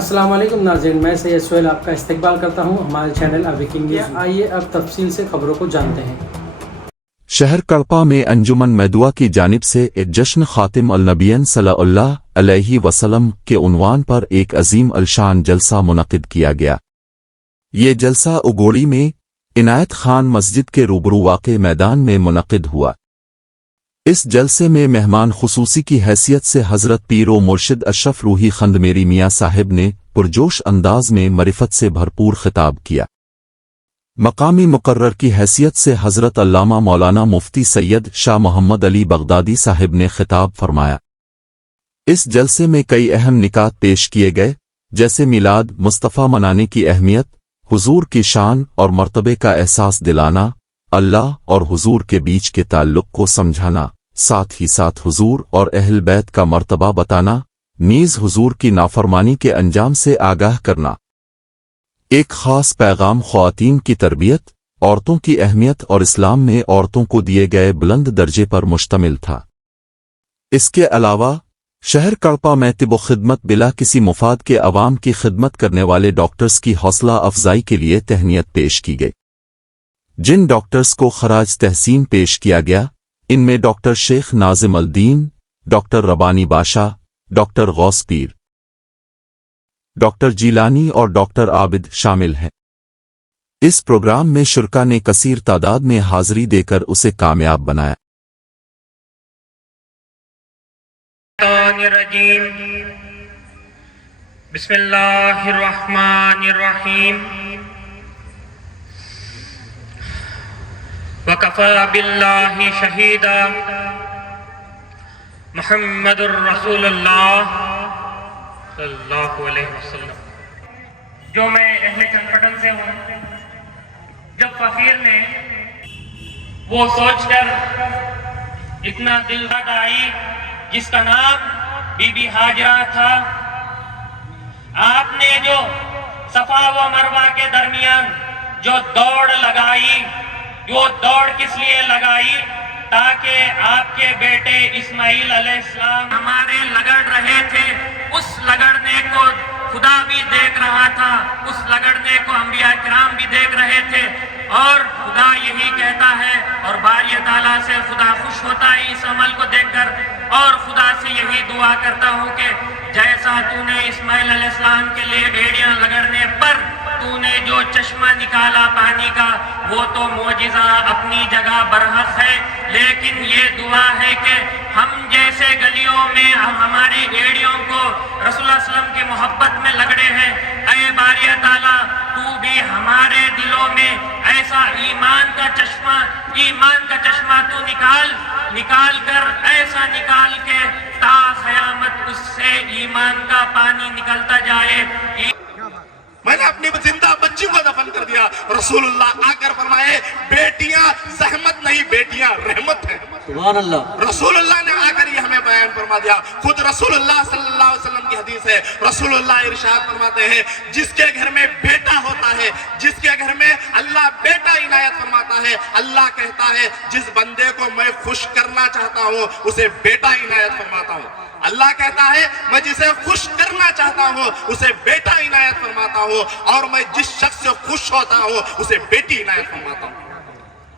السلام علیکم ناظرین، میں سید سہیل آپ کا استقبال کرتا ہوں ہمارے چینل ابیکنگ نیوز۔ آئیے اب تفصیل سے خبروں کو جانتے ہیں۔ شہر کڑپا میں انجمن میدوا کی جانب سے ایک جشن خاتم النبیین صلی اللہ علیہ وسلم کے عنوان پر ایک عظیم الشان جلسہ منعقد کیا گیا۔ یہ جلسہ اگوڑی میں عنایت خان مسجد کے روبرو واقع میدان میں منعقد ہوا۔ اس جلسے میں مہمان خصوصی کی حیثیت سے حضرت پیر و مرشد اشرف روحی خندمیری میاں صاحب نے پرجوش انداز میں معرفت سے بھرپور خطاب کیا۔ مقامی مقرر کی حیثیت سے حضرت علامہ مولانا مفتی سید شاہ محمد علی بغدادی صاحب نے خطاب فرمایا۔ اس جلسے میں کئی اہم نکات پیش کیے گئے، جیسے میلاد مصطفیٰ منانے کی اہمیت، حضور کی شان اور مرتبے کا احساس دلانا، اللہ اور حضور کے بیچ کے تعلق کو سمجھانا، ساتھ ہی ساتھ حضور اور اہل بیت کا مرتبہ بتانا، نیز حضور کی نافرمانی کے انجام سے آگاہ کرنا۔ ایک خاص پیغام خواتین کی تربیت، عورتوں کی اہمیت اور اسلام میں عورتوں کو دیے گئے بلند درجے پر مشتمل تھا۔ اس کے علاوہ شہر کڑپا میں طب و خدمت بلا کسی مفاد کے عوام کی خدمت کرنے والے ڈاکٹرز کی حوصلہ افزائی کے لیے تہنیت پیش کی گئی۔ جن ڈاکٹرز کو خراج تحسین پیش کیا گیا، ان میں ڈاکٹر شیخ ناظم الدین، ڈاکٹر ربانی باشا، ڈاکٹر غوث پیر، ڈاکٹر جیلانی اور ڈاکٹر عابد شامل ہیں۔ اس پروگرام میں شرکا نے کثیر تعداد میں حاضری دے کر اسے کامیاب بنایا۔ بسم اللہ الرحمن الرحیم۔ وَكَفَى بِاللَّهِ شَهِيدًا محمد الرسول اللہ صلی اللہ علیہ وسلم۔ جو میں اہل چنپٹن سے ہوں، جب فقیر نے وہ سوچ کر اتنا دل لگائی جس کا نام بی بی ہاجرہ تھا، آپ نے جو صفا و مروہ کے درمیان جو دوڑ لگائی، وہ دوڑ کس لیے لگائی؟ تاکہ آپ کے بیٹے اسماعیل علیہ السلام ہمارے لگڑ رہے تھے، اس لگڑنے کو خدا بھی دیکھ رہا تھا، اس لگڑنے کو انبیاء کرام بھی دیکھ رہے تھے، اور خدا یہی کہتا ہے اور باری تعالیٰ سے خدا خوش ہوتا ہے اس عمل کو دیکھ کر، اور خدا سے یہی دعا کرتا ہوں کہ جیسا تو نے اسماعیل علیہ السلام کے لیے بھیڑیاں لگڑنے پر تو نے جو چشمہ نکالا پانی کا، وہ تو معجزہ اپنی جگہ برحق ہے، لیکن یہ دعا ہے کہ ہم جیسے گلیوں میں ہماری ایڑیوں کو رسول اللہ علیہ وسلم کی محبت میں لگڑے ہیں، اے باری تعالیٰ تو بھی ہمارے دلوں میں ایسا ایمان کا چشمہ تو نکال کر ایسا نکال کے تا قیامت اس سے ایمان کا پانی نکلتا جائے۔ میں نے اپنی زندہ بچی کو دفن کر دیا، رسول اللہ آ کر فرمائے بیٹیاں زحمت نہیں، بیٹیاں رحمت ہیں۔ سبحان اللہ۔ رسول اللہ نے آ کر یہ ہمیں بیان فرما دیا۔ خود رسول اللہ صلی اللہ علیہ وسلم کی حدیث ہے، رسول اللہ ارشاد فرماتے ہیں جس کے گھر میں بیٹا ہوتا ہے، جس کے گھر میں اللہ بیٹا عنایت فرماتا ہے، اللہ کہتا ہے جس بندے کو میں خوش کرنا چاہتا ہوں اسے بیٹا عنایت فرماتا ہوں۔ اللہ کہتا ہے میں جسے خوش کرنا چاہتا ہوں اسے بیٹا عنایت فرماتا ہوں، اور میں جس شخص سے خوش ہوتا ہوں اسے بیٹی عنایت فرماتا ہوں۔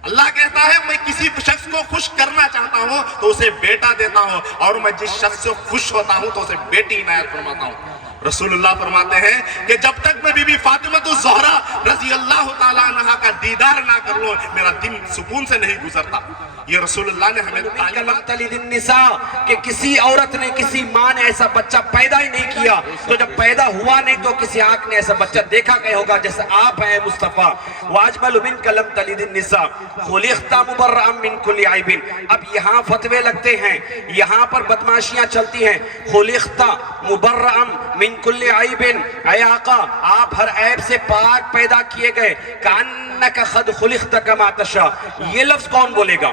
اللہ کہتا ہے میں کسی شخص کو خوش کرنا چاہتا ہوں تو اسے بیٹا دیتا ہوں، اور میں جس شخص سے خوش ہوتا ہوں تو اسے بیٹی عنایت فرماتا ہوں۔ رسول اللہ فرماتے ہیں کہ جب تک میں بی بی فاطمہ الزہرا رضی اللہ تعالیٰ عنہ کا دیدار نہ کر لوں میرا دن سکون سے نہیں گزرتا۔ یہ رسول اللہ نے ہمیں تعلیم تلد النساء کہ کسی عورت نے، کسی ماں نے ایسا بچہ پیدا ہی نہیں کیا، تو جب پیدا ہوا نہیں تو کسی آنکھ نے ایسا بچہ دیکھا کہ ہوگا جیسے آپ ہیں مصطفیٰ۔ وَأَجْمَلُ مِنْكَ لَمْ تَلِدِ النِّسَاء خُلِقْتَ مُبَرَّأً مِنْ كُلِّ عَيْبٍ۔ اب یہاں فتوے لگتے ہیں، یہاں پر بدماشیاں چلتی ہیں۔ خُلِقْتَ مُبَرَّأً مِنْ كُلِّ عَيْبٍ، اے آقا آپ ہر عیب سے پاک پیدا کیے گئے۔ كَأَنَّكَ قَدْ خُلِقْتَ كَمَا تَشَاءُ، یہ لفظ کون بولے گا؟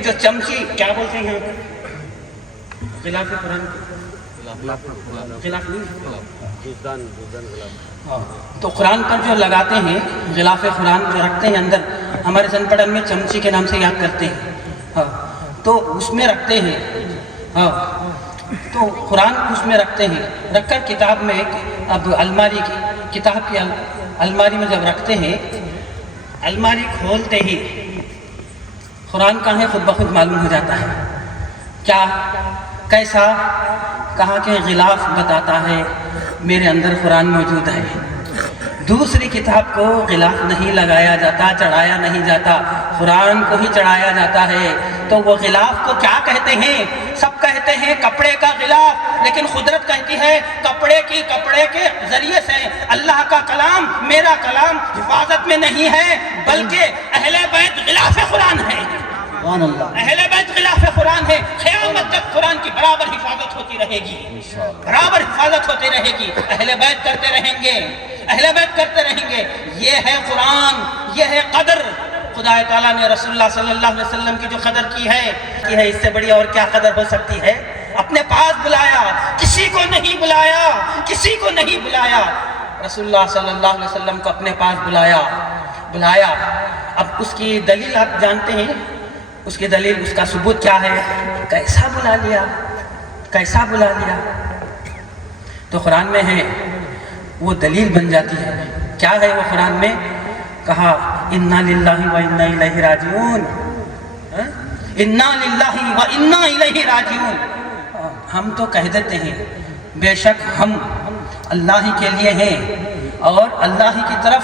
جو چمچی کیا بولتے ہیں غلاف قرآن غلاف نہیں تو قرآن پر جو لگاتے ہیں غلاف قرآن جو رکھتے ہیں اندر ہمارے زن پڑھن میں چمچی کے نام سے یاد کرتے ہیں تو اس میں رکھتے ہیں تو قرآن اس میں رکھتے ہیں رکھ کر کتاب میں اب الماری کی کتاب کی الماری میں جب رکھتے ہیں الماری کھولتے ہی قرآن کہاں ہے خود بخود معلوم ہو جاتا ہے کیا کیسا کہاں کے غلاف بتاتا ہے میرے اندر قرآن موجود ہے دوسری کتاب کو غلاف نہیں لگایا جاتا چڑھایا نہیں جاتا قرآن کو ہی چڑھایا جاتا ہے تو وہ غلاف کو کیا کہتے ہیں سب کہتے ہیں کپڑے کا غلاف لیکن قدرت کہتی ہے کپڑے کے ذریعے سے اللہ کا کلام میرا کلام حفاظت میں نہیں ہے بلکہ اہل بیت غلاف قرآن ہے اہل بیت غلاف قرآن ہے قیامت تک قرآن کی برابر حفاظت ہوتی رہے گی برابر حفاظت ہوتی رہے گی اہل بیت کرتے رہیں گے اہل بیت کرتے رہیں گے یہ ہے قرآن یہ ہے قدر خدا تعالیٰ نے رسول اللہ صلی اللہ علیہ وسلم کی جو قدر کی ہے اس سے بڑی اور کیا قدر ہو سکتی ہے اپنے پاس بلایا کسی کو نہیں بلایا رسول اللہ صلی اللہ علیہ وسلم کو اپنے پاس بلایا اب اس کی دلیل آپ جانتے ہیں اس کی دلیل اس کا ثبوت کیا ہے کیسا بلا لیا تو قرآن میں ہے وہ دلیل بن جاتی ہے کیا ہے وہ قرآن میں کہا انا للہ و انا الیہ راجعون انا للہ و انا الیہ راجعون ہم تو کہہ دیتے ہیں بے شک ہم اللہ ہی کے لیے ہیں اور اللہ ہی کی طرف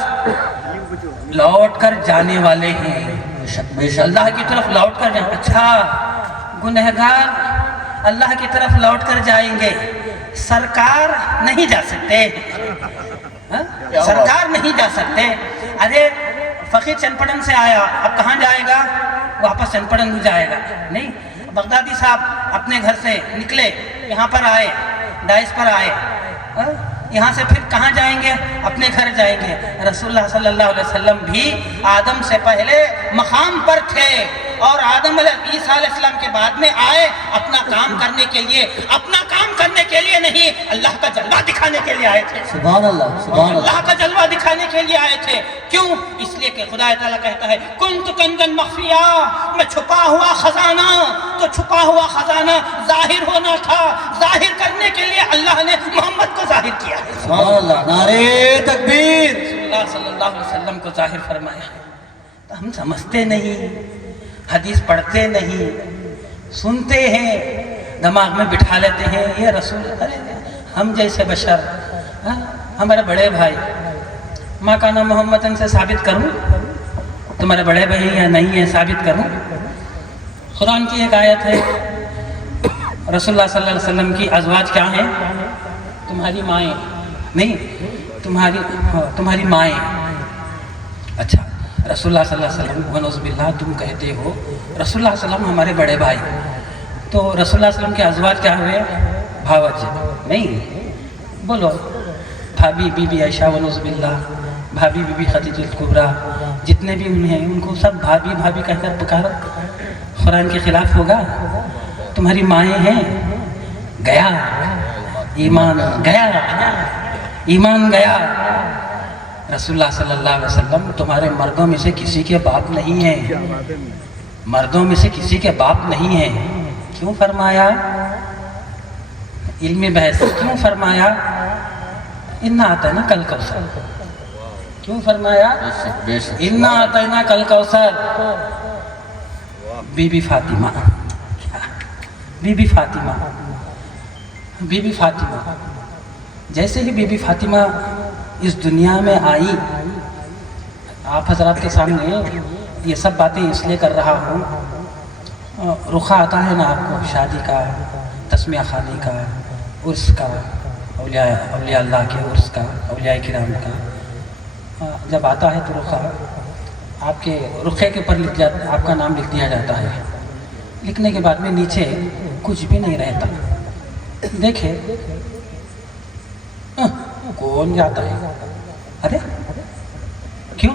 لوٹ کر جانے والے ہیں اللہ کی طرف لوٹ کر جائیں اچھا گنہگار اللہ کی طرف لوٹ کر جائیں گے سرکار نہیں جا سکتے ارے فقیر چنپڑن سے آیا اب کہاں جائے گا واپس چنپڑن جائے گا نہیں بغدادی صاحب اپنے گھر سے نکلے یہاں پر آئے ڈائس پر آئے یہاں سے پھر کہاں جائیں گے اپنے گھر جائیں گے رسول اللہ صلی اللہ علیہ وسلم بھی آدم سے پہلے مقام پر تھے اور آدم عیسیٰ علیہ السلام کے بعد میں آئے اپنا کام کرنے کے لیے نہیں اللہ کا جلوہ دکھانے کے لیے آئے تھے سبحان اللہ کا جلوہ دکھانے کے لیے آئے تھے کیوں اس لیے کہ خدا تعالیٰ کہتا ہے کنت کنزا مخفیا میں چھپا ہوا خزانہ ظاہر ہونا تھا ظاہر کرنے کے لیے اللہ نے محمد کو ظاہر کیا سبحان اللہ نعرہ تکبیر رسول اللہ صلی اللہ علیہ وسلم کو ظاہر فرمایا تو ہم سمجھتے نہیں حدیث پڑھتے نہیں سنتے ہیں دماغ میں بٹھا لیتے ہیں یہ رسول ہم جیسے بشر ہمارے بڑے بھائی ماں کا نام محمد سے ثابت کروں تمہارے بڑے بھائی یا نہیں ہے ثابت کروں قرآن کی ایک آیت ہے رسول اللہ صلی اللہ علیہ وسلم کی ازواج کیا ہیں تمہاری مائیں نہیں تمہاری مائیں اچھا رسول اللہ صلی اللہ علیہ وسلم ونعوذ باللہ تم کہتے ہو رسول اللہ صلی اللہ علیہ وسلم ہمارے بڑے بھائی تو رسول اللہ صلی اللہ علیہ وسلم کے ازواج کیا ہوئے بھاوج نہیں بولو بھابی بی بی عائشہ ونعوذ باللہ بھابی بی بی خدیجہ الکبریٰ جتنے بھی انہیں ہیں ان کو سب بھابی بھابی کہہ کر پکارو قرآن کے خلاف ہوگا تمہاری مائیں ہیں گیا ایمان گیا رسول اللہ صلی اللہ علیہ وسلم تمہارے مردوں میں سے کسی کے باپ نہیں ہیں کیوں فرمایا علمی بحث کیوں فرمایا انا اعطینا کل کوثر کیوں فرمایا انا اعطینا کل کوثر بی بی فاطمہ جیسے ہی بی بی فاطمہ اس دنیا میں آئی آپ حضرات کے سامنے یہ سب باتیں اس لیے کر رہا ہوں رخا آتا ہے نا آپ کو شادی کا تسمیہ خانی کا عرس کا اولیاء اللہ کے عرس کا اولیاء کرام کا جب آتا ہے تو رخا آپ کے رخے کے اوپر آپ کا نام لکھ دیا جاتا ہے لکھنے کے بعد میں نیچے کچھ بھی نہیں رہتا دیکھے کون جاتا ہے ارے کیوں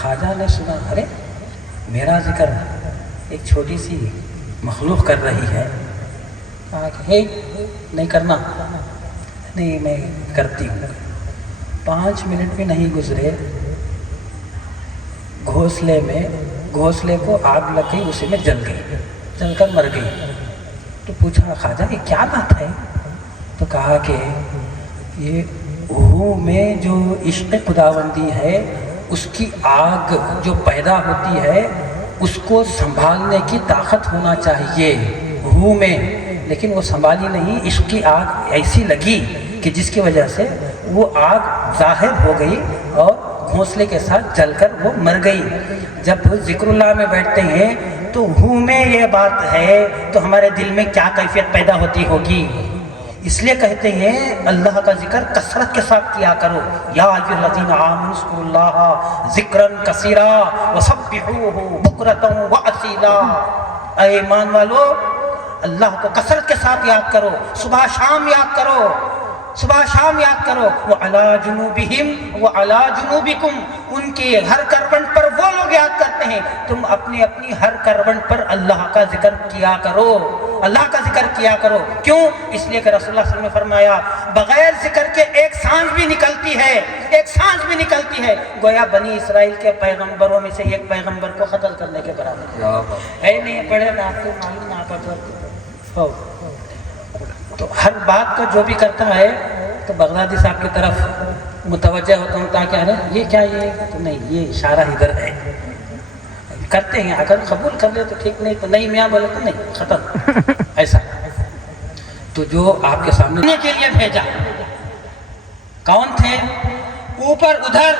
خواجہ نے سنا ارے میرا ذکر ایک چھوٹی سی مخلوق کر رہی ہے. کہا کہ ہے نہیں کرنا. نہیں میں کرتی ہوں. 5 منٹ بھی نہیں گزرے گھونسلے کو آگ لگ گئی, اسی میں جل گئی, جل کر مر گئی. تو پوچھا خواجہ یہ کیا بات ہے؟ تو کہا کہ یہ روح میں جو عشق خداوندی ہے اس کی آگ جو پیدا ہوتی ہے اس کو سنبھالنے کی طاقت ہونا چاہیے روح میں, لیکن وہ سنبھالی نہیں. عشق کی آگ ایسی لگی کہ جس کی وجہ سے وہ آگ ظاہر ہو گئی اور گھونسلے کے ساتھ جل کر وہ مر گئی. جب ذکر اللہ میں بیٹھتے ہیں تو روح میں یہ بات ہے تو ہمارے دل میں کیا کیفیت پیدا ہوتی ہوگی. اس لیے کہتے ہیں اللہ کا ذکر کثرت کے ساتھ کیا کرو. یا ایھا الذین آمنوا اذکروا اللہ ذکرا کثیرا وسبحوہ بکرۃ واصیلا. اے ایمان والو اللہ کو کثرت کے ساتھ یاد کرو, صبح شام یاد کرو, صبح شام یاد کرو. وعلی جنوبہم وعلی جنوبکم, ان کے ہر کروٹ پر وہ لوگ یاد کرتے ہیں, تم اپنی اپنی ہر کروٹ پر اللہ کا ذکر کیا کرو, اللہ کا ذکر کیا کرو. کیوں؟ اس لیے کہ رسول اللہ صلی اللہ علیہ وسلم نے فرمایا بغیر ذکر کے ایک سانس بھی نکلتی ہے, ایک سانس بھی نکلتی ہے گویا بنی اسرائیل کے پیغمبروں میں سے ایک پیغمبر کو قتل کرنے کے برابر ہے. نہیں پڑھے نا آپ کو معلوم نہ پڑھا تو ہر بات کو جو بھی کرتا ہے تو بغدادی صاحب کی طرف متوجہ ہوتا ہوں تاکہ ارے یہ کیا یہ تو نہیں, یہ اشارہ ادھر ہے. کرتے ہیں اگر قبول کر لے تو ٹھیک, نہیں تو نہیں میاں بولے تو نہیں, ختم ایسا. تو جو آپ کے سامنے کے لیے بھیجا کون تھے؟ اوپر ادھر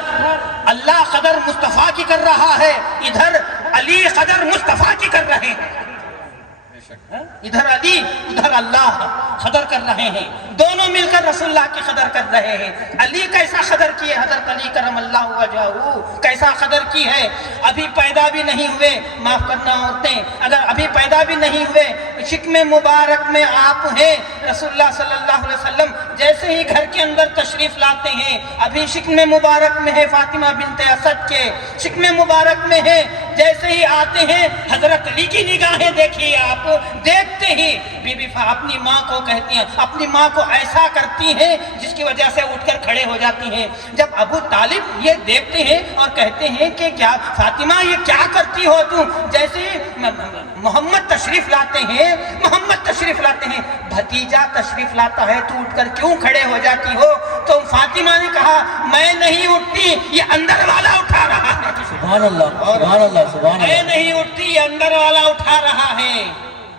اللہ قدر مصطفیٰ کی کر رہا ہے, ادھر علی قدر مصطفیٰ کی کر رہے ہیں. ادھر علی ادھر اللہ قدر کر رہے ہیں, دونوں مل کر رسول اللہ کی قدر کر رہے ہیں. علی کیسا قدر کی ہے حضرت علی کرم اللہ وجہہ, کیسا قدر کی ہے. ابھی پیدا بھی نہیں ہوئے, معاف کرنا عورتیں, اگر ابھی پیدا بھی نہیں ہوئے, شکم مبارک میں آپ ہیں رسول اللہ صلی اللہ علیہ وسلم. جیسے ہی گھر کے اندر تشریف لاتے ہیں, ابھی شکم مبارک میں ہے فاطمہ بنت اسد کے, شکم مبارک میں ہے. جیسے ہی آتے ہیں حضرت علی کی نگاہیں دیکھیے آپ, دیکھتے ہی بی بی اپنی ماں کو کہتی ہیں, اپنی ماں کو ایسا کرتی ہیں جس کی وجہ سے اٹھ کر کھڑے ہو جاتی ہیں. جب ابو طالب یہ دیکھتے ہیں اور کہتے ہیں کہ کیا فاطمہ یہ کیا کرتی ہو تم, جیسے محمد تشریف لاتے ہیں, محمد تشریف لاتے ہیں, بھتیجا تشریف لاتا ہے تو اٹھ کر کیوں کھڑے ہو جاتی ہو؟ تو فاطمہ نے کہا میں نہیں اٹھتی, یہ اندر والا اٹھا رہا ہے. سبحان اللہ, سبحان اللہ, سبحان اللہ. میں نہیں اٹھتی, یہ اندر والا اٹھا رہا ہے.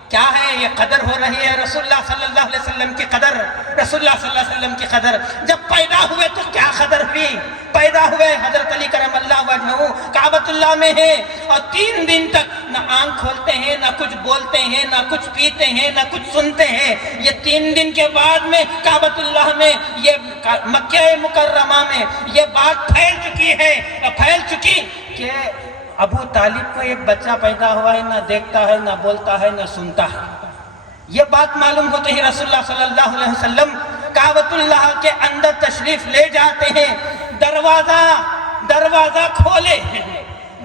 کیا ہے یہ قدر ہو رہی ہے رسول اللہ صلی اللہ علیہ وسلم کی قدر, رسول اللہ صلی اللہ علیہ وسلم کی قدر. جب پیدا ہوئے تو کیا قدر ہوئی, پیدا ہوئے حضرت علی کرم اللہ وجہہ کعبۃ اللہ میں ہے اور 3 دن تک نہ آنکھ کھولتے ہیں, نہ کچھ بولتے ہیں, نہ کچھ پیتے ہیں, نہ کچھ سنتے ہیں. یہ 3 دن کے بعد میں کعبۃ اللہ میں, یہ مکہ مکرمہ میں یہ بات پھیل چکی ہے, پھیل چکی کہ ابو طالب کو ایک بچہ پیدا ہوا ہے, نہ دیکھتا ہے, نہ بولتا ہے, نہ سنتا ہے. یہ بات معلوم ہوتے ہی رسول اللہ صلی اللہ علیہ وسلم کعبۃ اللہ کے اندر تشریف لے جاتے ہیں. دروازہ کھولے,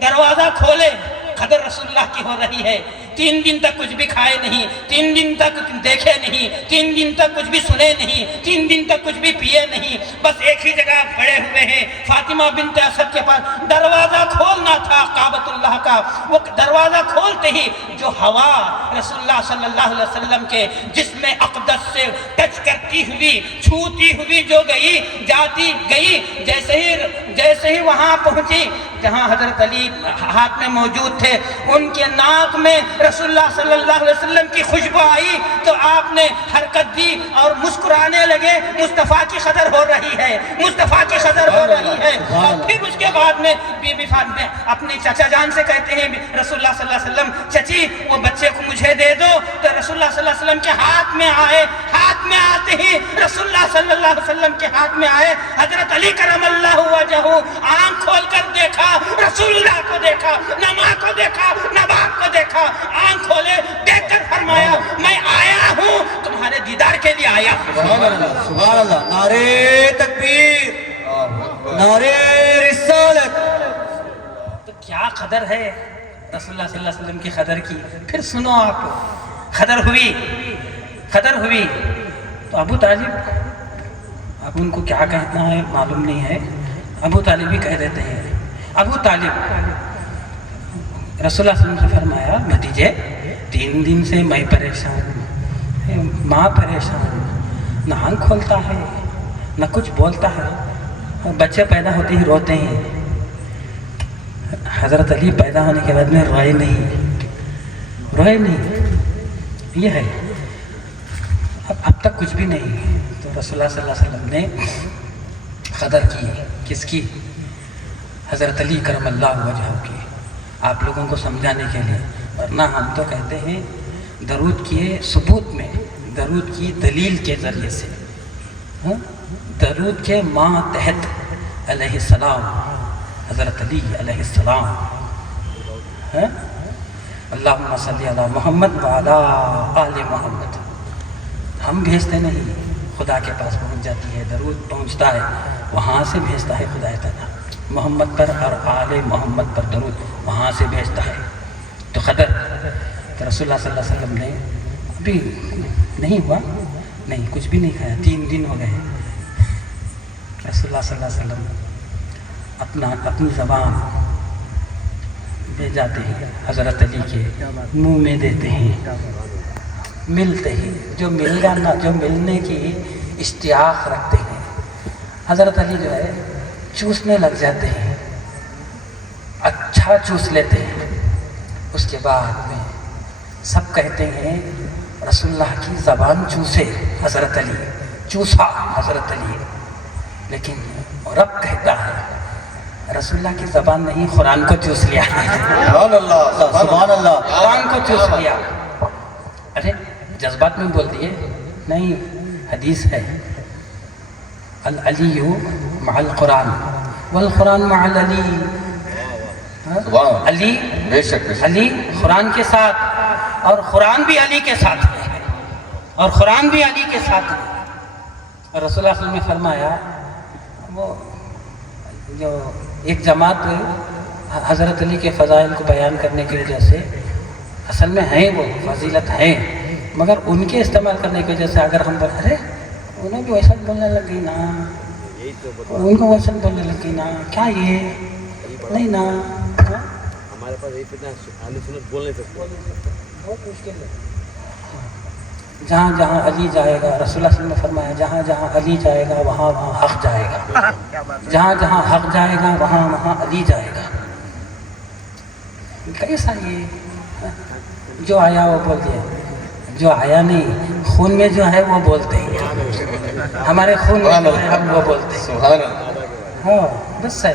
دروازہ کھولے, قدر رسول اللہ کی ہو رہی ہے. 3 دن تک کچھ بھی کھائے نہیں, 3 دن تک دیکھے نہیں, 3 دن تک کچھ بھی سنے نہیں, 3 دن تک کچھ بھی پیے نہیں, بس ایک ہی جگہ پڑے ہوئے ہیں فاطمہ بنت اسد کے پاس. دروازہ کھولنا تھا کعبۃ اللہ کا, وہ دروازہ کھولتے ہی جو ہوا رسول اللہ صلی اللہ علیہ وسلم کے جسم اقدس سے ٹچ کرتی ہوئی, چھوتی ہوئی جو گئی, جاتی گئی, جیسے ہی وہاں پہنچی جہاں حضرت علی ہاتھ میں موجود تھے, ان کے ناک میں رسول اللہ صلی اللہ علیہ وسلم کی خوشبو آئی تو آپ نے حرکت دی اور مسکرانے لگے. مصطفیٰ کی قدر ہو رہی ہے, مصطفیٰ کی قدر ہو رہی ہے. اور پھر اس کے بعد میں بی بی فاطمہ اپنے چچا جان سے کہتے ہیں رسول اللہ صلی اللہ علیہ وسلم چچی وہ بچے کو مجھے دے دو. تو رسول اللہ صلی اللہ علیہ وسلم کے ہاتھ میں آئے, ہاتھ میں آتے ہی رسول اللہ صلی اللہ علیہ وسلم کے ہاتھ میں آئے. حضرت علی کرم اللہ وجہہ آنکھ کھول کر دیکھا, رسول اللہ کو دیکھا, نہ ماں کو دیکھا, نہ باپ کو دیکھا. آنکھ کھولے, دیکھ کر فرمایا میں آیا ہوں تمہارے دیدار کے لیے آیا ہوں. سبحان اللہ, سبحان اللہ. نعرے تکبیر, نعرے رسالت, کیا قدر ہے رسول اللہ صلی اللہ علیہ وسلم کی قدر کی. پھر سنو آپ, قدر ہوئی تو ابو طالب, اب ان کو کیا کہنا ہے معلوم نہیں ہے, ابو طالب بھی کہہ دیتے ہیں. ابو طالب رسول اللہ صلی اللہ علیہ وسلم سے فرمایا, بھتیجے 3 دن سے میں پریشان, ماں پریشان, نہ آنکھ کھولتا ہے نہ کچھ بولتا ہے, اور بچے پیدا ہوتے ہی روتے ہیں. حضرت علی پیدا ہونے کے بعد میں روئے نہیں, یہ ہے. اب تک کچھ بھی نہیں. تو رسول اللہ صلی اللہ علیہ وسلم نے قدر کی. کس کی؟ حضرت علی کرم اللہ وجہہ کی, آپ لوگوں کو سمجھانے کے لیے. ورنہ ہم تو کہتے ہیں درود کیے ثبوت میں, درود کی دلیل کے ذریعے سے. درود کے ماتحت علیہ السلام, حضرت علی علیہ السلام. اللہم صلی علی محمد وعلی آل محمد. ہم بھیجتے نہیں, خدا کے پاس پہنچ جاتی ہے, درود پہنچتا ہے, وہاں سے بھیجتا ہے خدا تعالیٰ. محمد پر اور آل محمد پر درود وہاں سے بھیجتا ہے. تو قدر تو رسول اللہ صلی اللہ علیہ وسلم نے ابھی نہیں ہوا, نہیں کچھ بھی نہیں کھایا, 3 دن ہو گئے. رسول اللہ صلی اللہ علیہ وسلم اپنی زبان لے جاتے ہیں, حضرت علی کے منہ میں دیتے ہیں. ملتے ہی جو ملنے کی اشتیاق رکھتے ہیں, حضرت علی جو ہے چوسنے لگ جاتے ہیں, اچھا چوس لیتے ہیں. اس کے بعد میں سب کہتے ہیں رسول اللہ کی زبان چوسے حضرت علی, چوسا حضرت علی. لیکن رب کہتا ہے رسول اللہ کی زبان نہیں, قرآن کو چوس لیا. سبحان اللہ. قرآن کو چوس لیا. ارے جذبات میں بول دیے نہیں, حدیث ہے العلی مع القرآن والقرآن مع العلی. علی علی قرآن کے ساتھ, اور قرآن بھی علی کے ساتھ ہے, اور قرآن بھی علی کے ساتھ ہے. اور رسول اللہ صلی اللہ علیہ وسلم نے فرمایا, وہ جو ایک جماعت حضرت علی کے فضائل کو بیان کرنے کی وجہ سے اصل میں ہیں, وہ فضیلت ہیں, مگر ان کے استعمال کرنے کی وجہ سے اگر ہم ارے انہیں بھی ویسا بولنے لگی نا, ان کو ویسا بولنے لگی نا, کیا یہ نہیں نا, ہمارے پاس اہل سنت بول نہیں سکتے. بہت مشکل ہے. جہاں جہاں علی جائے گا, رسول اللہ صلی اللہ علیہ وسلم نے فرمایا جہاں جہاں علی جائے گا وہاں وہاں حق جائے گا, جہاں جہاں حق جائے گا وہاں وہاں علی جائے گا. کیسا یہ جو آیا وہ بول دیا, جو آیا نہیں, خون میں جو ہے وہ بولتے ہیں, ہمارے خون میں جو ہے ہم وہ بولتے ہیں. ہاں بس ہے.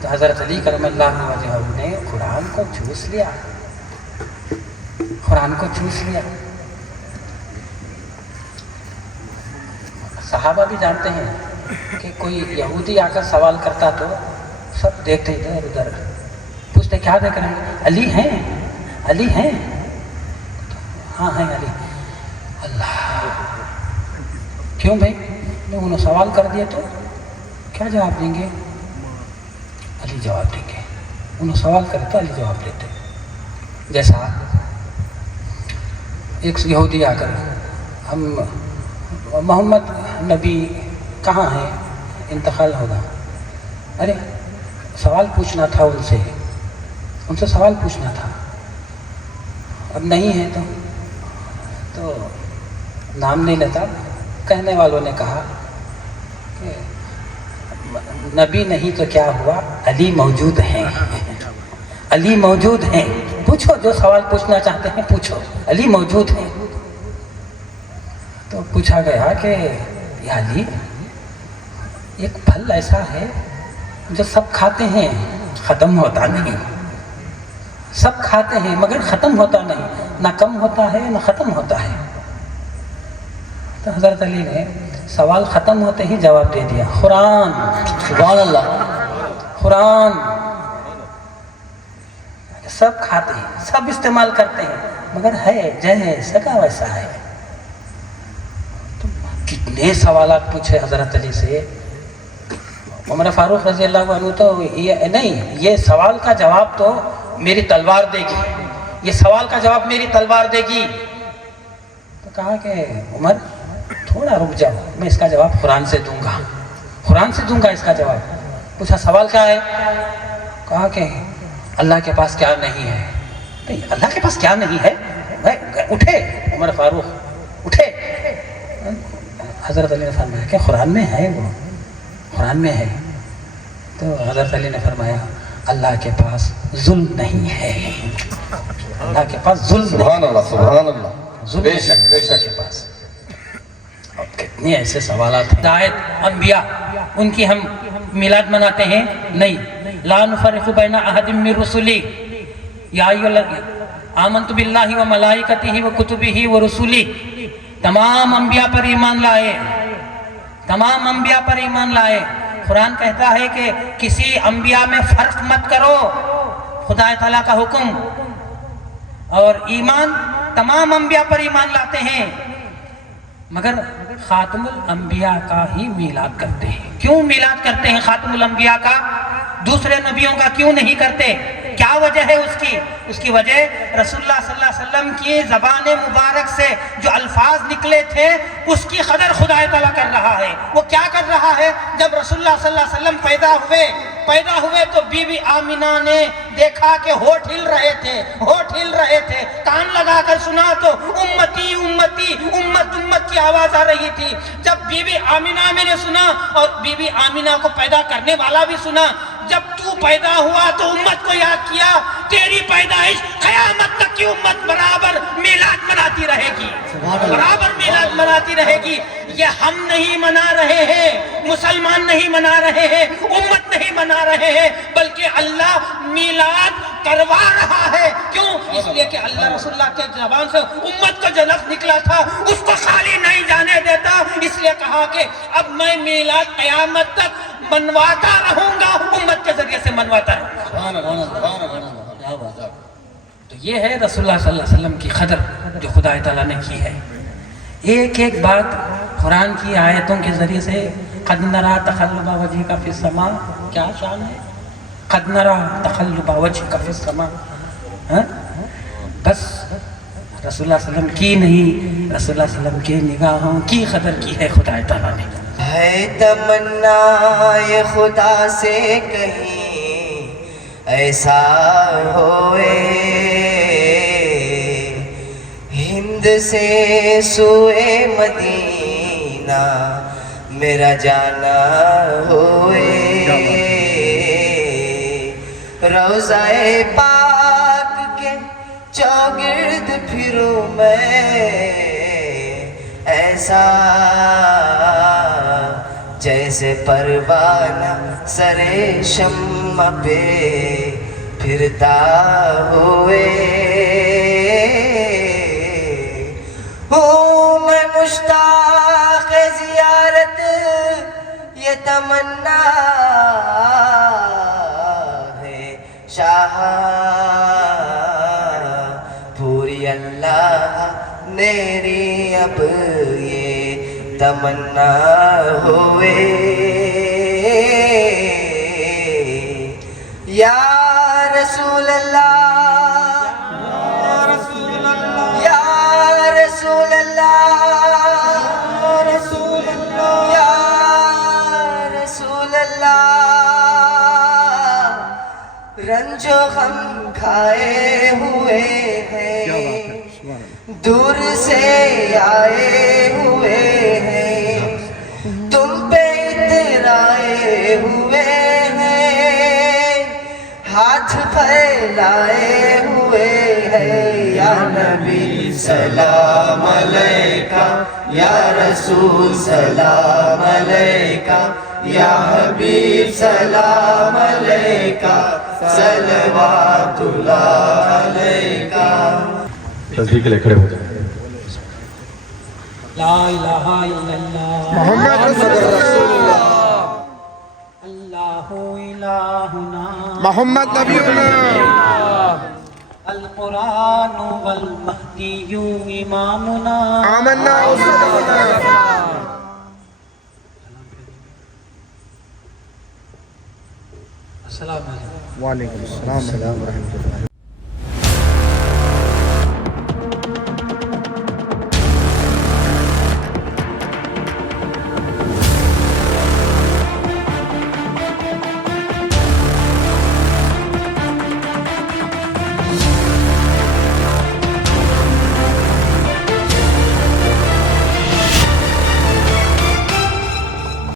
تو حضرت علی کرم اللہ وجہہ نے قرآن کو چوس لیا, قرآن کو چوس لیا. صحابہ بھی جانتے ہیں کہ کوئی یہودی آ کر سوال کرتا تو سب دیکھتے ادھر ادھر, پوچھتے کیا دیکھ رہے ہیں, علی ہیں, علی ہیں, ہاں ہیں علی. اللہ, کیوں بھائی, انہوں نے سوال کر دیا تو کیا جواب دیں گے؟ علی جواب دیں گے. انہوں نے سوال کرے تو علی جواب دیتے. جیسا ایک یہودی آ کر, ہم محمد نبی کہاں ہیں, انتقال ہوگا, ارے سوال پوچھنا تھا ان سے سوال پوچھنا تھا, اب نہیں ہے تو نام نہیں لیتا. کہنے والوں نے کہا کہ نبی نہیں تو کیا ہوا, علی موجود ہیں, علی موجود ہیں, پوچھو جو سوال پوچھنا چاہتے ہیں پوچھو, علی موجود ہیں. تو پوچھا گیا کہ یا علی, ایک پھل ایسا ہے جو سب کھاتے ہیں ختم ہوتا نہیں, سب کھاتے ہیں مگر ختم ہوتا نہیں, نہ کم ہوتا ہے نہ ختم ہوتا ہے. تو حضرت علی نے سوال ختم ہوتے ہی جواب دے دیا, قرآن. سبحان اللہ. قرآن سب کھاتے ہیں, سب استعمال کرتے ہیں, مگر ہے جیسا کا ویسا ہے. تو کتنے سوالات پوچھے حضرت علی سے, عمر فاروق رضی اللہ عنہ تو یہ نہیں، یہ سوال کا جواب تو میری تلوار دے گی، یہ سوال کا جواب میری تلوار دے گی. تو کہا کہ عمر تھوڑا رک جاؤ، میں اس کا جواب قرآن سے دوں گا، قرآن سے دوں گا اس کا جواب. پوچھا سوال کیا ہے؟ کہا کہ اللہ کے پاس کیا نہیں ہے. نہیں اللہ کے پاس کیا نہیں ہے؟ اٹھے عمر فاروق اٹھے. حضرت علی نے فرمایا کہ قرآن میں ہے، وہ قرآن میں ہے. تو حضرت علی نے فرمایا اللہ کے پاس ظلم نہیں ہے، اللہ کے پاس ظلم نہیں. سبحان اللہ سبحان اللہ. ظلم بے شک بے شک. کے پاس. اب کتنے ایسے سوالات ہیں. ہدایت انبیاء ان کی ہم میلاد مناتے ہیں؟ نہیں. لا نفرق بین احد من رسلی یا آمنت باللہ و ملائکتہ و کتبہ و رسولہ. تمام انبیاء پر ایمان لائے، تمام انبیاء پر ایمان لائے. قرآن کہتا ہے کہ کسی انبیاء میں فرق مت کرو، خدا تعالیٰ کا حکم. اور ایمان تمام انبیاء پر ایمان لاتے ہیں، مگر خاتم الانبیاء کا ہی میلاد کرتے ہیں. کیوں میلاد کرتے ہیں خاتم الانبیاء کا؟ دوسرے نبیوں کا کیوں نہیں کرتے؟ کیا وجہ ہے اس کی وجہ رسول اللہ صلی اللہ علیہ وسلم کی زبان مبارک سے جو الفاظ نکلے تھے اس کی قدر خدا تعالیٰ کر رہا ہے. وہ کیا کر رہا ہے؟ جب رسول اللہ صلی اللہ علیہ وسلم پیدا ہوئے تو بی بی آمینہ نے دیکھا کہ ہونٹ ہل رہے تھے. کان لگا کر سنا تو امتی امتی امت کی آواز آ رہی تھی. جب بی بی آمینہ میں نے سنا اور بی بی آمینہ کو پیدا کرنے والا بھی سنا، جب تو پیدا ہوا تو امت کو یاد کیا. تیری پیدائش قیامت تک کی امت برابر میلاد مناتی رہے گی، برابر میلاد مناتی رہے گی. یہ ہم نہیں منا رہے ہیں، مسلمان نہیں منا رہے ہیں، امت نہیں منا رہے ہیں، بلکہ اللہ میلاد کروا رہا ہے. کیوں؟ اس لیے کہ اللہ رسول اللہ کے زبان سے امت کا جو لفظ نکلا تھا اس کو خالی نہیں جانے دیتا. اس لیے کہا کہ اب میں میلاد قیامت تک منواتا رہوں گا، امت کے ذریعے سے منواتا رہوں گا. تو یہ ہے رسول اللہ صلی اللہ علیہ وسلم کی قدر جو خدا تعالیٰ نے کی ہے. ایک ایک بات قرآن کی آیتوں کے ذریعے سے. قد نرا تقلب وجهك فی السماء، کیا شان ہے؟ قد نرا تقلب وجهك فی السماء. بس رسول اللہ صلی اللہ علیہ وسلم کی نہیں، رسول اللہ صلی اللہ علیہ وسلم کے نگاہوں کی قدر کی ہے خدا تعالیٰ نے. ہے تمنا یہ خدا سے کہیں ایسا ہوئے، ہند سے سوئے مدینہ میرا جانا ہوئے. روضہ پاک کے چوگرد پھروں میں ایسا جیسے پروانہ سرے شمع پہ پھرتا ہوئے. ہوں میں مشتاق زیارت، یہ تمنا ہے شاہ پوری اللہ میری اب یہ تمنا ہوئے. یا رسول اللہ یا رسول اللہ یا رسول اللہ یا رسول اللہ. رنج و غم کھائے ہوئے ہیں، دور سے آئے ہوئے ہیں، تم پہ اترائے ہوئے ہیں، ہاتھ پھیلائے ہوئے ہیں. یا نبی سلام علیکہ، یا رسول سلام علیکہ، یا حبیب سلام علیکہ، صلوات اللہ علیکہ. تصدیق کے لیے کھڑے ہو جائیں. لا الہ الا اللہ محمد رسول اللہ، اللہ الہنا محمد نبینا، القرآن والمہدی امامنا. آمنا وصدقنا. السلام علیکم. وعلیکم السلام ورحمۃ اللہ.